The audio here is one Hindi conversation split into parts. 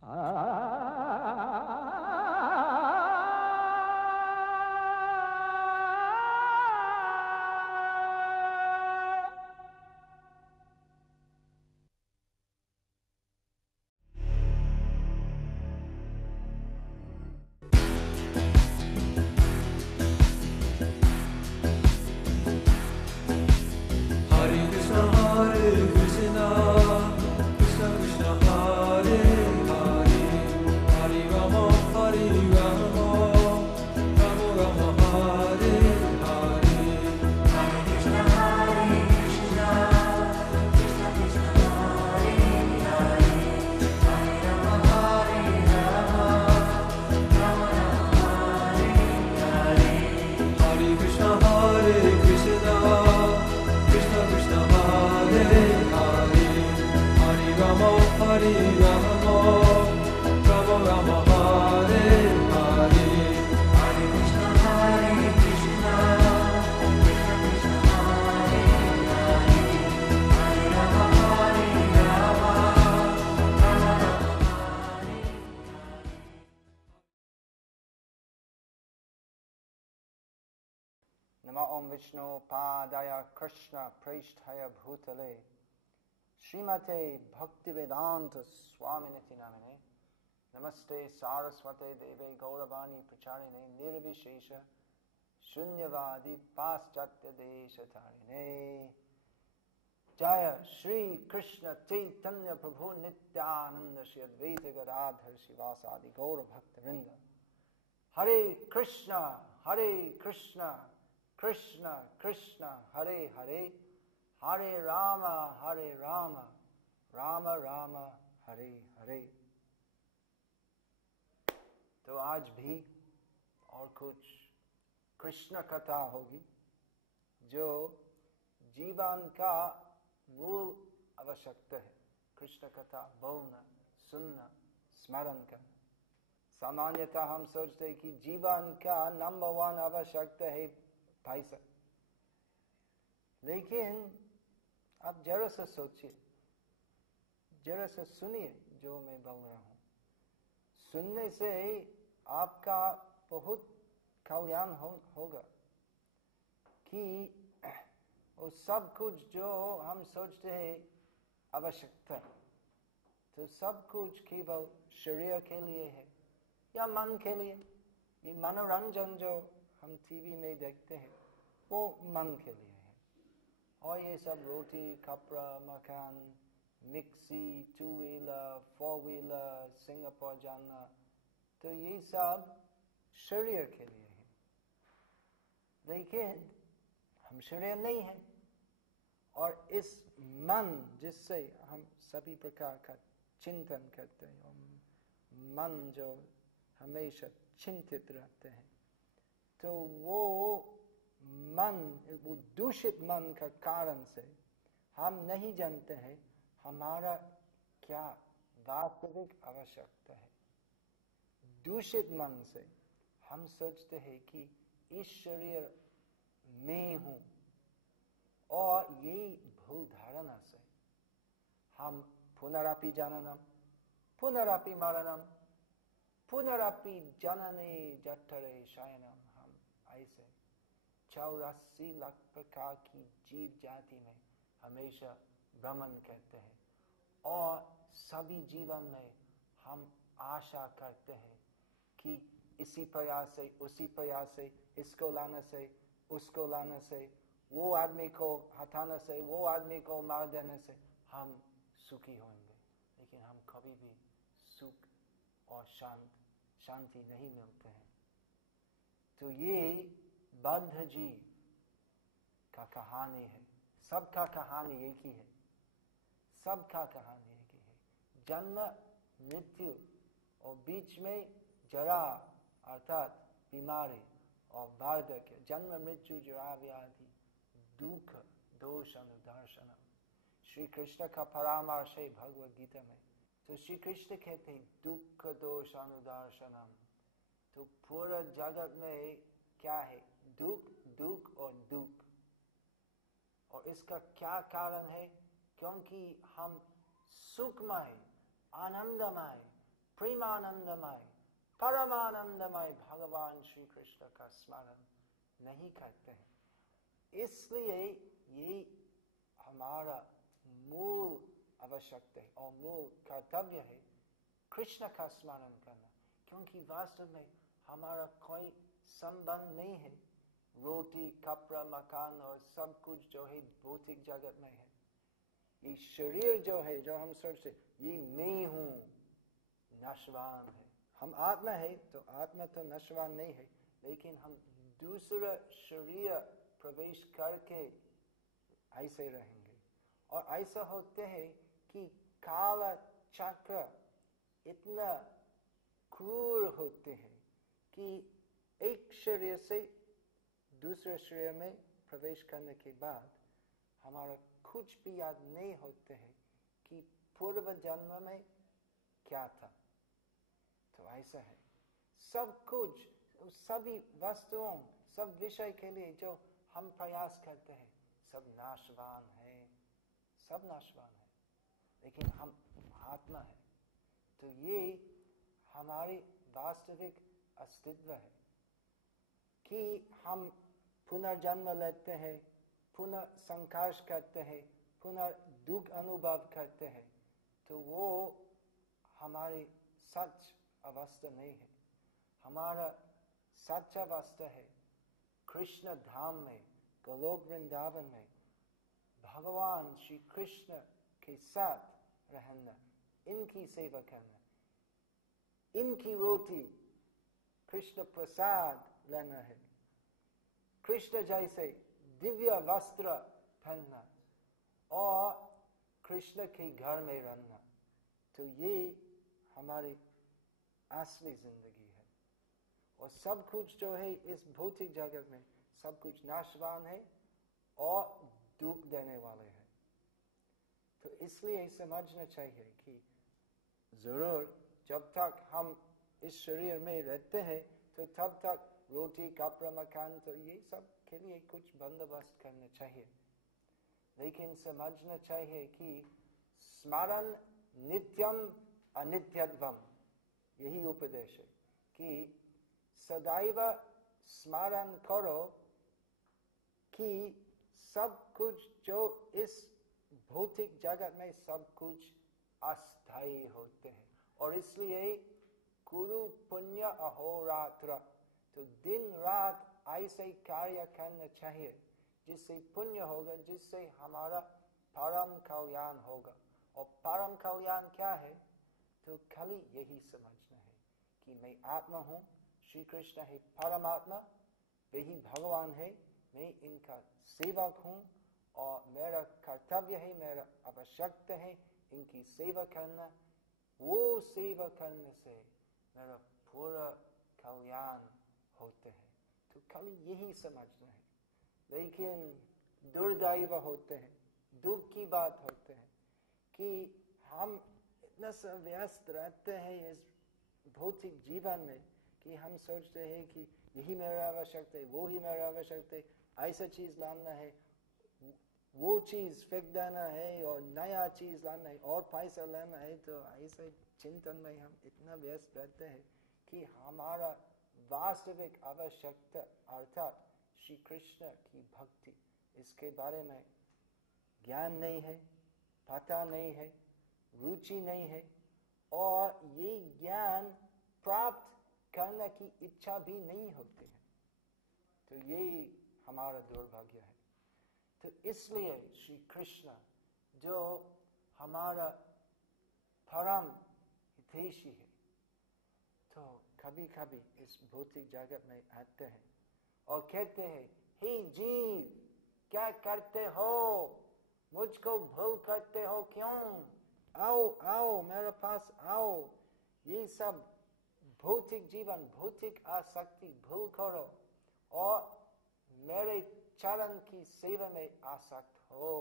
नमो ओम विष्णु पादाय कृष्ण प्रेष्ठाय भूतले श्रीमते भक्तिवेदांत स्वामिनिति नामिने नमस्ते सारस्वते देवे गौरवाणी प्रचारिणे निर्विशेष शून्यवादी पाश्चात्य देशधारिणे जय श्री कृष्ण चैतन्य प्रभु नित्यानंद श्री अद्वैत गदाधर शिवासादि गौर भक्त वृंद हरे कृष्ण कृष्ण कृष्ण हरे हरे हरे राम राम राम हरे हरे। तो आज भी और कुछ कृष्ण कथा होगी जो जीवन का मूल आवश्यकता है। कृष्ण कथा बोलना, सुनना, स्मरण करना। सामान्यतः हम सोचते हैं कि जीवन का नंबर 1 आवश्यकता है पैसा, लेकिन आप जरा सा सोचिए, जरा सा सुनिए जो मैं बोल रहा हूं। सुनने से आपका बहुत कल्याण होगा कि वो सब कुछ जो हम सोचते हैं आवश्यकता, तो सब कुछ केवल शरीर के लिए है या मन के लिए। ये मनोरंजन जो हम टीवी में देखते हैं वो मन के लिए है, और ये सब रोटी कपड़ा मकान मिक्सी 2 व्हीलर 4 व्हीलर सिंगापुर जाना, तो ये सब शरीर के लिए है। लेकिन हम शरीर नहीं है, और इस मन जिससे हम सभी प्रकार का चिंतन करते हैं, मन जो हमेशा चिंतित रहते हैं, तो वो मन, वो दूषित मन का कारण से हम नहीं जानते हैं हमारा क्या वास्तविक आवश्यकता है। दूषित मन से हम सोचते हैं कि इस शरीर में हूं, और ये भूल धारणा से हम पुनरापि जननम पुनरापि मरणम पुनरापि जनने जठरे शयनम, हम ऐसे 84 लाख प्रकार की जीव जाति में हमेशा भ्रमण करते हैं, और सभी जीवन में हम आशा करते हैं कि इसी प्रयास से उसी प्रयास से, इसको लाने से उसको लाने से, वो आदमी को हटाने से वो आदमी को मार देने से हम सुखी होंगे। लेकिन हम कभी भी सुख और शांति नहीं मिलते हैं। तो ये बद्ध जीव का कहानी है। सबका कहानी एक ही है, सबका कहानी एक ही है। जन्म मृत्यु और बीच में जरा अर्थात बीमारी और वार्धक्य। जन्म मृत्यु जरा व्याधि दुख दोष अनुदर्शनम, श्री कृष्ण का परामर्श है भगवद गीता में। तो श्री कृष्ण कहते हैं दुख दोष अनुदर्शनम। तो पूरा जगत में क्या है? दुख दुख और दुख। और इसका क्या कारण है? क्योंकि हम सुखमय आनंदमय प्रेमानंदमय परमानंदमय भगवान श्री कृष्ण का स्मरण नहीं करते हैं। इसलिए ये हमारा मूल आवश्यकता है और मूल कर्तव्य है कृष्ण का स्मरण करना, क्योंकि वास्तव में हमारा कोई संबंध नहीं है रोटी कपड़ा मकान और सब कुछ जो है भौतिक जगत में है। ये शरीर जो है, जो हम सोचते ये मैं हूं, नश्वान है। हम आत्मा है तो आत्मा तो नश्वान नहीं है, लेकिन हम दूसरा शरीर प्रवेश करके ऐसे रहेंगे। और ऐसा होते हैं कि काला चक्र इतना क्रूर होते हैं कि एक शरीर से दूसरे शरीर में प्रवेश करने के बाद हमारा कुछ भी याद नहीं होते हैं कि पूर्व जन्म में क्या था। तो ऐसा है सब कुछ, सभी वस्तुओं, सब विषय के लिए जो हम प्रयास करते हैं सब नाशवान है, सब नाशवान है, लेकिन हम आत्मा है। तो ये हमारी वास्तविक अस्तित्व है कि हम पुनर्जन्म लेते हैं, पुनः संघर्ष करते हैं, पुनः दुख अनुभव करते हैं। तो वो हमारी सच अवस्था नहीं है। हमारा सच अवस्था है कृष्ण धाम में, गोलोक वृंदावन में भगवान श्री कृष्ण के साथ रहना, इनकी सेवा करना, इनकी रोटी कृष्ण प्रसाद लेना है, कृष्ण जैसे दिव्य वस्त्र पहनना और कृष्ण के घर में रहना। तो ये हमारी असली जिंदगी है। और सब कुछ जो है इस भौतिक जगत में सब कुछ नाशवान है और दुख देने वाले हैं। तो इसलिए समझना चाहिए कि जरूर जब तक हम इस शरीर में रहते हैं तो तब तक रोटी कपड़ा मकान, तो ये सब के लिए कुछ बंदोबस्त करना चाहिए। लेकिन समझना चाहिए कि स्मरण नित्यम अनित्यत्वम, यही उपदेश है कि सदैव स्मरण करो कि सब कुछ जो इस भौतिक जगत में सब कुछ अस्थायी होते हैं। और इसलिए कुरु पुण्य अहोरात्र, तो दिन रात ऐसे कार्य करना चाहिए जिससे पुण्य होगा, जिससे हमारा परम कल्याण होगा। और परम कल्याण क्या है? तो खाली यही समझना है कि मैं आत्मा हूँ, श्री कृष्ण है परमात्मा, वही भगवान है, मैं इनका सेवक हूँ और मेरा कर्तव्य है, मेरा आवश्यकता है इनकी सेवा करना। वो सेवा करने से मेरा पूरा कल्याण होते हैं। तो खाली यही समझना है। लेकिन दुर्दैव होते हैं, दुख की बात होते हैं कि हम इतना व्यस्त रहते हैं इस भौतिक जीवन में कि हम सोचते हैं कि यही मेरा आवश्यकता है, वो ही मेरा आवश्यकता है, ऐसा चीज लाना है, वो चीज फेंक देना है और नया चीज लाना है और पैसा लेना है। तो ऐसे चिंतन में हम इतना व्यस्त रहते हैं कि हमारा वास्तविक आवश्यकता अर्थात श्री कृष्ण की भक्ति, इसके बारे में ज्ञान नहीं है, पता नहीं है, रुचि नहीं है और ये ज्ञान प्राप्त करने की इच्छा भी नहीं होती है। तो ये हमारा दुर्भाग्य है। तो इसलिए श्री कृष्ण जो हमारा परम हितैषी है, तो कभी कभी इस भौतिक जगत में आते हैं और कहते हैं, हे जीव क्या करते हो, मुझको भूल करते हो क्यों, आओ आओ मेरे पास आओ, ये सब भौतिक जीवन, भौतिक आसक्ति भूल करो और मेरे चरण की सेवा में आसक्त हो,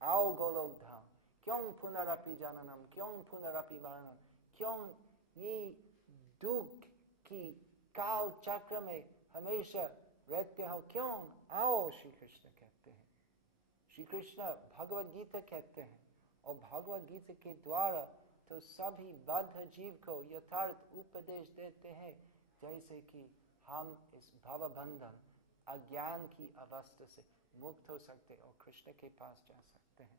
आओ गोलोक धाम। क्यों पुनरपि जननम, क्यों पुनरपि मरणम, क्यों ये दुख की काल चक्र में हमेशा रहते हो, क्यों? आओ, श्री कृष्ण कहते हैं। श्री कृष्ण भगवद गीता कहते हैं और भगवद गीता के द्वारा तो तो सभी बद्ध जीव को यथार्थ उपदेश देते हैं, जैसे कि हम इस भवबंधन अज्ञान की अवस्था से मुक्त हो सकते और कृष्ण के पास जा सकते हैं।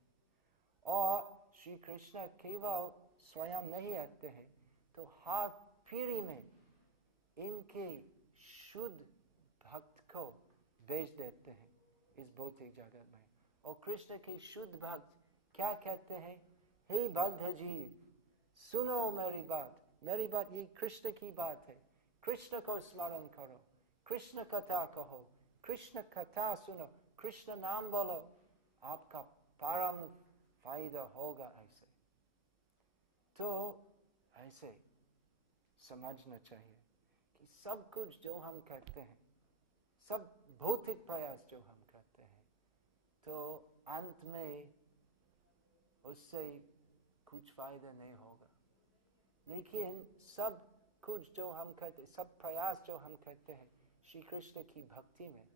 और श्री कृष्ण केवल स्वयं नहीं आते हैं, तो हर पीढ़ी में इनके शुद्ध भक्त को भेज देते हैं इस भौतिक जगत में। और कृष्ण के शुद्ध भक्त क्या कहते हैं? हे बद्ध जीव, सुनो मेरी बात ये कृष्ण की बात है। कृष्ण को स्मरण करो, कृष्ण कथा कहो, कृष्ण कथा सुनो, कृष्ण नाम बोलो, आपका परम फायदा होगा। ऐसे तो ऐसे समझना चाहिए कि सब कुछ जो हम करते हैं, सब भौतिक प्रयास जो हम करते हैं, तो अंत में उससे कुछ फायदा नहीं होगा। लेकिन सब कुछ जो हम करते, सब प्रयास जो हम करते हैं श्री कृष्ण की भक्ति में,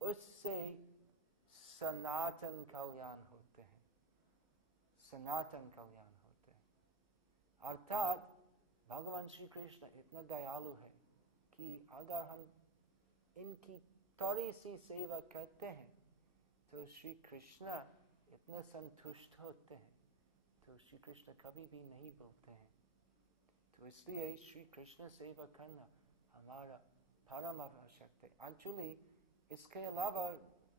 उससे सनातन कल्याण होते हैं, सनातन कल्याण होते हैं। अर्थात भगवान श्री कृष्ण इतना दयालु है कि अगर हम इनकी थोड़ी सी सेवा करते हैं तो श्री कृष्ण इतना संतुष्ट होते हैं, तो श्री कृष्ण कभी भी नहीं बोलते हैं। तो इसलिए श्री कृष्ण सेवा करना हमारा परम आवश्यकता है। एक्चुअली इसके अलावा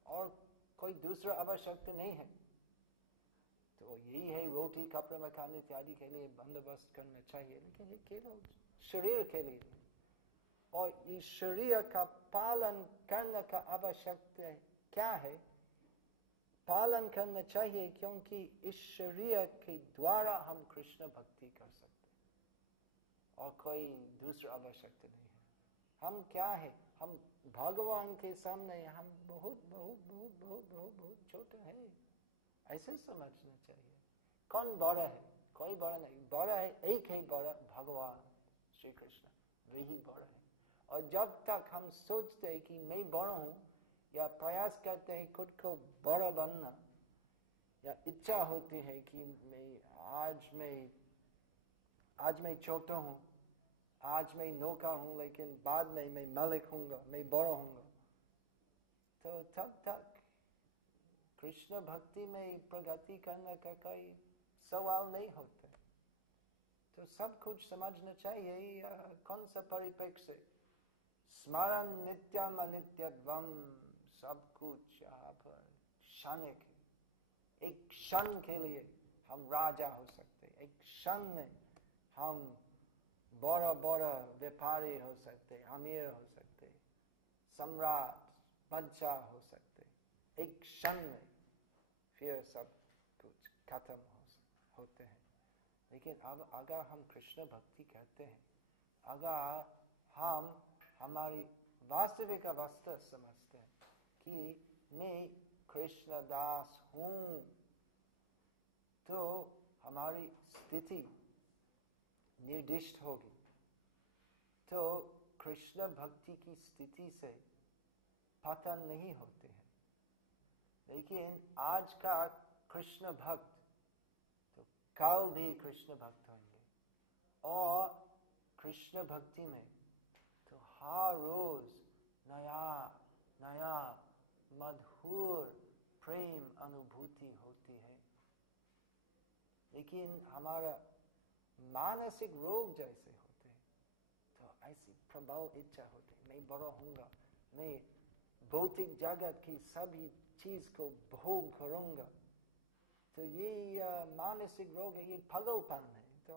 और कोई दूसरा आवश्यकता नहीं है। तो यही है, रोटी कपड़े मकान इत्यादि के लिए बंदोबस्त करना चाहिए, लेकिन ये केवल शरीर के लिए। और ये शरीर का पालन करने का आवश्यकता क्या है? पालन करना चाहिए, क्योंकि इस शरीर के द्वारा हम कृष्ण भक्ति कर सकते हैं और कोई दूसरा आवश्यकता नहीं है। हम क्या है? हम भगवान के सामने हम बहुत बहुत बहुत बहुत बहुत बहुत छोटे हैं, ऐसे समझना चाहिए। कौन बड़ा है? कोई बड़ा नहीं, बड़ा है एक ही बड़ा, भगवान श्री कृष्ण, वही बड़ा है। और जब तक हम सोचते हैं कि मैं बड़ा हूं, या प्रयास करते हैं खुद को बड़ा बनना, या इच्छा होती है कि आज मैं छोटा हूं, आज मैं नौकर हूं, लेकिन बाद में मैं मालिक हूंगा, मैं बड़ा हूंगा, तो तब तक कृष्ण भक्ति में प्रगति करने का कोई सवाल नहीं होता। तो सब कुछ समझना चाहिए कौन सा परिप्रेक्ष्य से। स्मरण नित्यम अनित्यत्वम, सब कुछ यहाँ पर क्षणिक है। एक क्षण के लिए हम राजा हो सकते, एक क्षण में हम बड़ा बड़ा व्यापारी हो सकते, अमीर हो सकते, सम्राट बादशाह हो सकते, एक क्षण में। फिर सब कुछ खत्म होते हैं। लेकिन अब अगर हम कृष्ण भक्ति करते हैं, अगर हम हमारी वास्तविक अवस्था समझते हैं कि मैं कृष्ण दास हूं, तो हमारी स्थिति निर्दिष्ट होगी। तो कृष्ण भक्ति की स्थिति से पतन नहीं होते हैं। लेकिन आज का कृष्ण भक्त तो कल भी कृष्ण भक्त होंगे, और कृष्ण भक्ति में तो हर रोज नया नया मधुर प्रेम अनुभूति होती है। लेकिन हमारा मानसिक रोग जैसे होते हैं, तो ऐसी प्रबल इच्छा होती है, मैं बड़ा हूंगा, मैं भौतिक जगत की सभी चीज को भोग करूंगा। तो ये मानसिक रोग है, ये पागलपन है। तो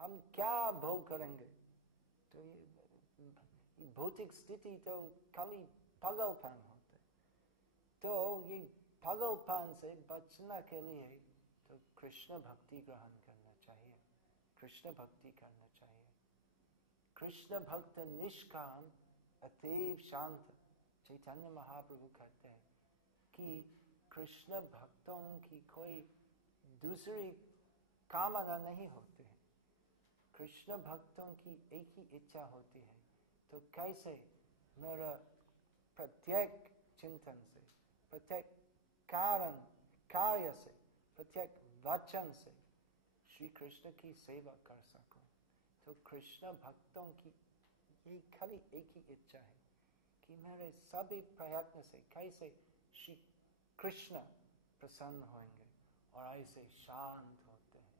हम क्या भोग करेंगे? तो ये भौतिक स्थिति तो खाली पागलपन होता है। तो ये पागलपन से बचने के लिए तो कृष्ण भक्ति ग्रहण करना चाहिए, कृष्ण भक्ति करना चाहिए। कृष्ण भक्त निष्काम अतीव शांत। चैतन्य महाप्रभु कहते हैं कि कृष्ण भक्तों की कोई दूसरी कामना नहीं होती है, कृष्ण भक्तों की एक ही इच्छा होती है। तो कैसे मेरा प्रत्येक चिंतन से, प्रत्येक कार्य से, प्रत्येक वचन से श्री कृष्ण की सेवा कर सकूं। तो कृष्ण भक्तों की ये खाली एक ही इच्छा है कि मेरे सभी प्रयत्न से कैसे श्री कृष्ण प्रसन्न होंगे और ऐसे शांत होते हैं।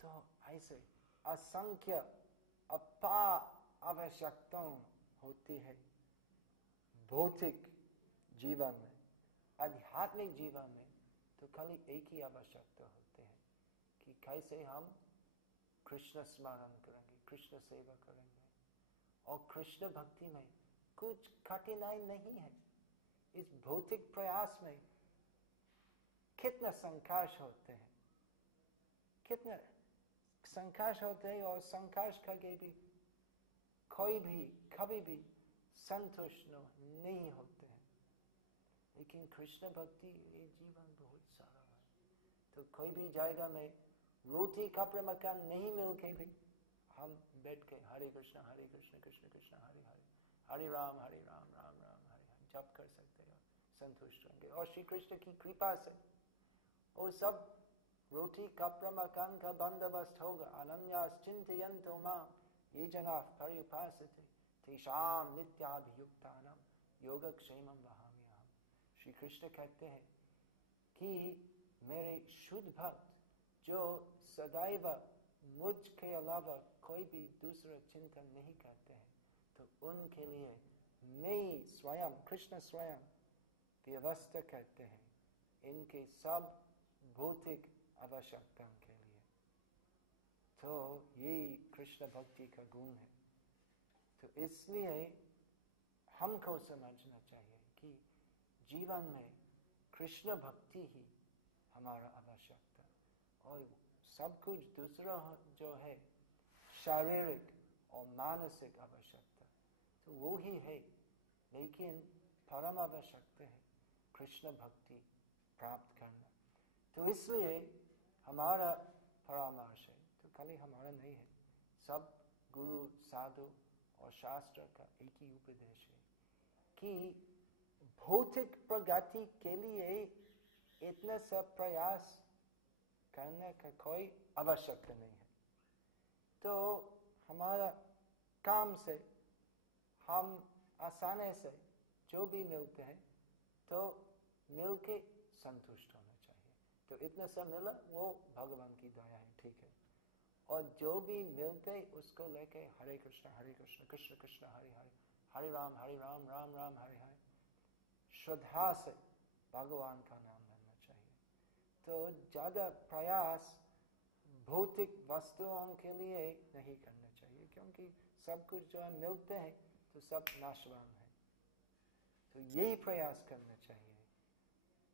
तो ऐसे असंख्य अपार आवश्यकताएं होती है भौतिक जीवन में। आध्यात्मिक जीवन में तो खाली एक ही आवश्यकता होते हैं कि कैसे हम कृष्ण स्मरण करेंगे, कृष्ण सेवा करेंगे। और कृष्ण भक्ति में कुछ कठिनाई नहीं है। इस भौतिक प्रयास में कितना संघर्ष होते हैं, कितना संघर्ष होते हैं, और संघर्ष करके भी कोई भी कभी भी संतुष्ट नहीं होते हैं। लेकिन कृष्ण भक्ति ये जीवन बहुत सारा है। तो कोई भी जगह में रोटी कपड़े मकान नहीं मिल के भी हम बैठ के हरे कृष्ण कृष्ण कृष्ण हरे हरे, हरे राम राम राम हरे हरे जप कर सकते हैं, संतुष्ट होंगे। और श्री कृष्ण की कृपा से वो सब रोटी कपड़ा मकान का बंदोबस्त होगा। अनन्यास चिंतयन्तो मां ये जना पर्युपासते तेषां नित्याभियुक्तानां योगक्षेमं वहाम्यहम्। श्री कृष्ण कहते हैं कि मेरे शुद्ध भक्त जो सदैव मुझ के अलावा कोई भी दूसरा चिंतन नहीं करते हैं, तो उनके लिए मैं स्वयं कृष्ण स्वयं व्यवस्था करते हैं इनके सब भौतिक आवश्यकताओं के लिए। तो यही कृष्ण भक्ति का गुण है। तो इसलिए हमको समझना चाहिए कि जीवन में कृष्ण भक्ति ही हमारा आवश्यकता, और सब कुछ दूसरा जो है शारीरिक और मानसिक आवश्यकता तो वो ही है। लेकिन परम आवश्यकता है कृष्ण भक्ति प्राप्त करना। तो इसलिए हमारा परामर्श है, तो खाली हमारा नहीं है, सब गुरु साधु और शास्त्र का एक ही उपदेश है कि भौतिक प्रगति के लिए इतना सब प्रयास करने का कोई आवश्यकता नहीं है। तो हमारा काम से हम आसानी से जो भी मिलते हैं तो मिलके संतुष्ट होना चाहिए। तो इतना सब मिला वो भगवान की दया है, ठीक है। और जो भी मिलते उसको लेके हरे कृष्ण कृष्ण कृष्ण हरे हरे, हरे राम राम राम हरे हरे श्रद्धा से भगवान का नाम लेना चाहिए। तो ज्यादा प्रयास भौतिक वस्तुओं के लिए नहीं करना चाहिए, क्योंकि सब कुछ जो है मिलते हैं तो सब नाशवान है। तो यही प्रयास करना चाहिए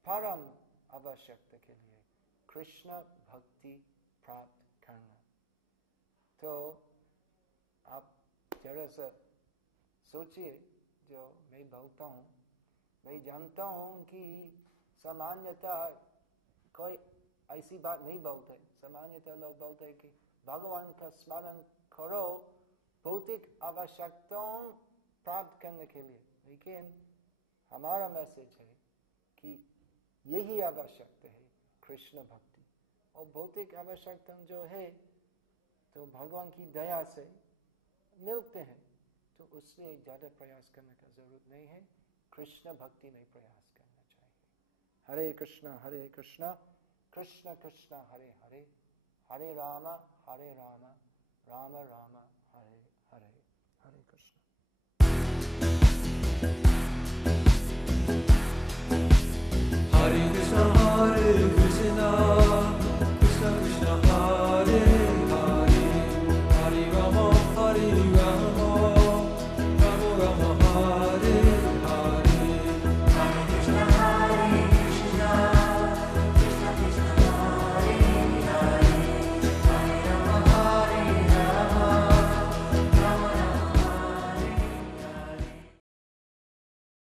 परम आवश्यकता के लिए, कृष्ण भक्ति प्राप्त करना। तो आप जरा सा सोचिए, जो मैं बोलता हूँ, मैं जानता हूँ कि सामान्यतः कोई ऐसी बात नहीं बोलते। सामान्यतः लोग बोलते हैं कि भगवान का स्मरण करो भौतिक आवश्यकताओं प्राप्त करने के लिए। लेकिन हमारा मैसेज है कि यही आवश्यकता है कृष्ण भक्ति, और भौतिक आवश्यकता जो है तो भगवान की दया से मिलते हैं, तो उससे ज्यादा प्रयास करने का जरूरत नहीं है। कृष्ण भक्ति में प्रयास करना चाहिए। हरे कृष्ण कृष्ण कृष्ण हरे हरे, हरे राम राम राम हरे हरे, हरे कृष्ण। Hare Krishna